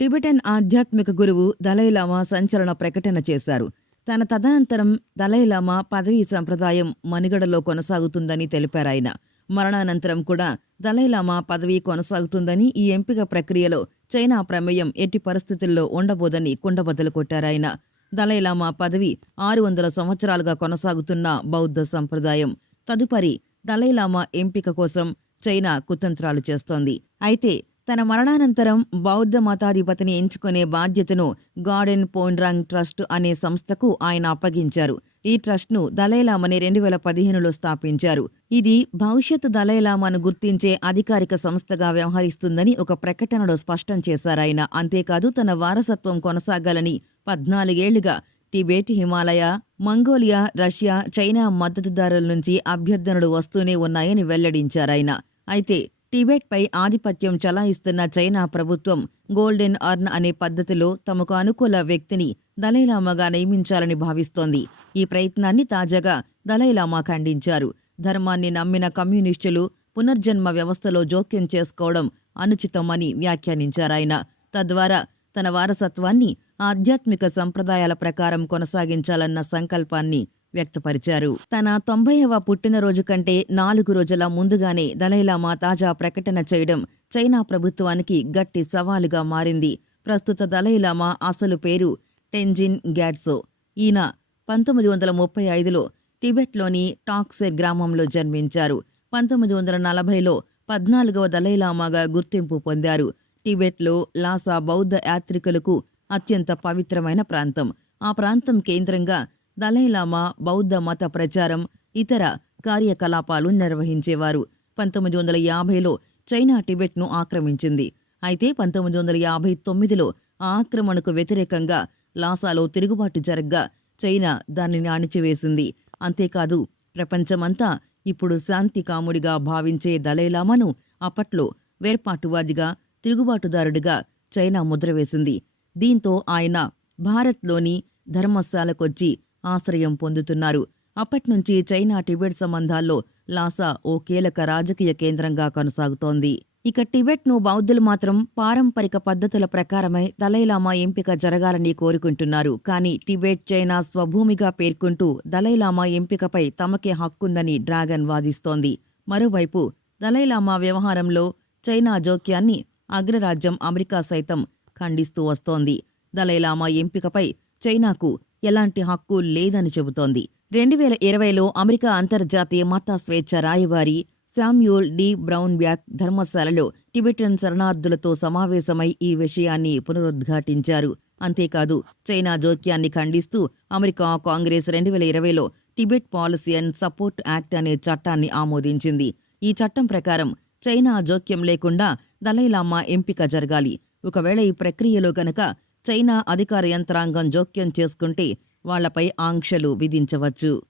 Tibetan ఆధ్యాత్మిక గురువు Dalai Lama సంచలన ప్రకటన చేశారు. తన తదనంతరం దలైలామా పదవీ సంప్రదాయం మనుగడలో కొనసాగుతుందని తెలిపారాయన మరణానంతరం కూడా దలైలామా పదవి కొనసాగుతుందని ఈ ఎంపిక ప్రక్రియలో చైనా ప్రమేయం ఎట్టి పరిస్థితుల్లో ఉండబోదని కుండబద్దలు కొట్టారాయన దలైలామా పదవి ఆరు వందల సంవత్సరాలుగా కొనసాగుతున్న బౌద్ధ సంప్రదాయం. తదుపరి దలైలామా ఎంపిక కోసం చైనా కుతంత్రాలు చేస్తోంది. అయితే తన మరణానంతరం బౌద్ధ మతాధిపతిని ఎంచుకునే బాధ్యతను గార్డెన్ పోండ్రాంగ్ ట్రస్ట్ అనే సంస్థకు ఆయన అప్పగించారు. ఈ ట్రస్ట్ను దలైలామని రెండు వేల పదిహేనులో స్థాపించారు. ఇది భవిష్యత్తు దలైలామాను గుర్తించే అధికారిక సంస్థగా వ్యవహరిస్తుందని ఒక ప్రకటనలో స్పష్టం చేశారాయన అంతేకాదు తన వారసత్వం కొనసాగాలని పద్నాలుగేళ్ళుగా Tibet Himalaya Mongolia Russia China మద్దతుదారుల నుంచి అభ్యర్థనలు వస్తూనే ఉన్నాయని వెల్లడించారాయన అయితే టిబెట్పై ఆధిపత్యం చలాయిస్తున్న చైనా ప్రభుత్వం గోల్డెన్ అర్న్ అనే పద్ధతిలో తమకు అనుకూల వ్యక్తిని దలైలామాగా నియమించాలని భావిస్తోంది. ఈ ప్రయత్నాన్ని తాజాగా దలైలామా ఖండించారు. ధర్మాన్ని నమ్మిన కమ్యూనిస్టులు పునర్జన్మ వ్యవస్థలో జోక్యం చేసుకోవడం అనుచితమని వ్యాఖ్యానించారాయన తద్వారా తన వారసత్వాన్ని ఆధ్యాత్మిక సంప్రదాయాల ప్రకారం కొనసాగించాలన్న సంకల్పాన్ని వ్యక్తపరిచారు. తన తొంభైవ పుట్టినరోజు కంటే నాలుగు రోజుల ముందుగానే దలైలామా తాజా ప్రకటన చేయడం చైనా ప్రభుత్వానికి గట్టి సవాలుగా మారింది. ప్రస్తుత దలైలామా అసలు పేరు టెంజిన్ గ్యాట్సో. ఈయన పంతొమ్మిది వందల ముప్పై ఐదులో టిబెట్లోని టాక్సే గ్రామంలో జన్మించారు. పంతొమ్మిది వందల నలభైలో పద్నాలుగవ దలైలామాగా గుర్తింపు పొందారు. టిబెట్లో లాసా బౌద్ధ యాత్రికులకు అత్యంత పవిత్రమైన ప్రాంతం. ఆ ప్రాంతం కేంద్రంగా దలైలామా బౌద్ధ మత ప్రచారం ఇతర కార్యకలాపాలు నిర్వహించేవారు. పంతొమ్మిది వందల యాభైలో చైనా టిబెట్ను ఆక్రమించింది. అయితే పంతొమ్మిది వందల యాభై తొమ్మిదిలో ఆ ఆక్రమణకు వ్యతిరేకంగా లాసాలో తిరుగుబాటు జరగ్గా చైనా దానిని అణిచివేసింది. అంతేకాదు ప్రపంచమంతా ఇప్పుడు శాంతి కాముడిగా భావించే దలైలామాను అప్పట్లో వేర్పాటువాదిగా తిరుగుబాటుదారుడిగా చైనా ముద్రవేసింది. దీంతో ఆయన భారత్లోని ధర్మశాలకొచ్చి ఆశ్రయం పొందుతున్నారు. అప్పట్నుంచి చైనా టిబెట్ సంబంధాల్లో లాసా ఓ కీలక రాజకీయ కేంద్రంగా కొనసాగుతోంది. ఇక టిబెట్ను బౌద్ధులు మాత్రం పారంపరిక పద్ధతుల ప్రకారమై దలైలామా ఎంపిక జరగాలని కోరుకుంటున్నారు. కానీ టిబెట్ చైనా స్వభూమిగా పేర్కొంటూ దలైలామా ఎంపికపై తమకే హక్కుందని డ్రాగన్ వాదిస్తోంది. మరోవైపు దలైలామా వ్యవహారంలో చైనా జోక్యాన్ని అగ్రరాజ్యం అమెరికా సైతం ఖండిస్తూ వస్తోంది. దలైలామా ఎంపికపై చైనాకు ఎలాంటి హక్కు లేదని చెబుతోంది. రెండు వేల ఇరవైలో అమెరికా అంతర్జాతీయ మత స్వేచ్ఛ రాయవారి శామ్యూల్ డి బ్రౌన్ బ్యాక్ ధర్మశాలలో టిబెటన్ శరణార్థులతో సమావేశమై ఈ విషయాన్ని పునరుద్ఘాటించారు. అంతేకాదు చైనా జోక్యాన్ని ఖండిస్తూ అమెరికా కాంగ్రెస్ రెండు వేల ఇరవైలో Tibet policy and support act అనే చట్టాన్ని ఆమోదించింది. ఈ చట్టం ప్రకారం చైనా జోక్యం లేకుండా దలైలామా ఎంపిక జరగాలి. ఒకవేళ ఈ ప్రక్రియలో గనక చైనా అధికార యంత్రాంగం జోక్యం చేసుకుంటే వాళ్ళపై ఆంక్షలు విధించవచ్చు.